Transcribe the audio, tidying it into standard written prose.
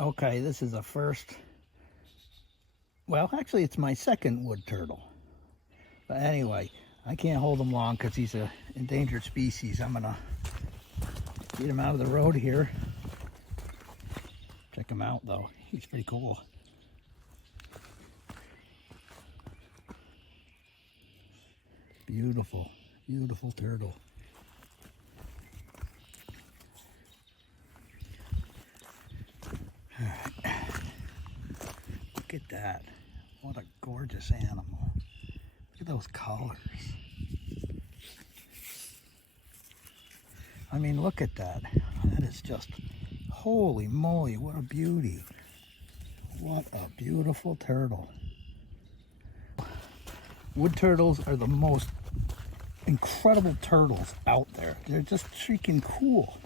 Okay, this is the first, well, actually it's my second wood turtle. But anyway, I can't hold him long because he's an endangered species. I'm gonna get him out of the road here. Check him out though, he's pretty cool. Beautiful, beautiful turtle. All right. Look at that. What a gorgeous animal. Look at those colors. I mean, look at that. That is just, holy moly, what a beauty. What a beautiful turtle. Wood turtles are the most incredible turtles out there. They're just freaking cool.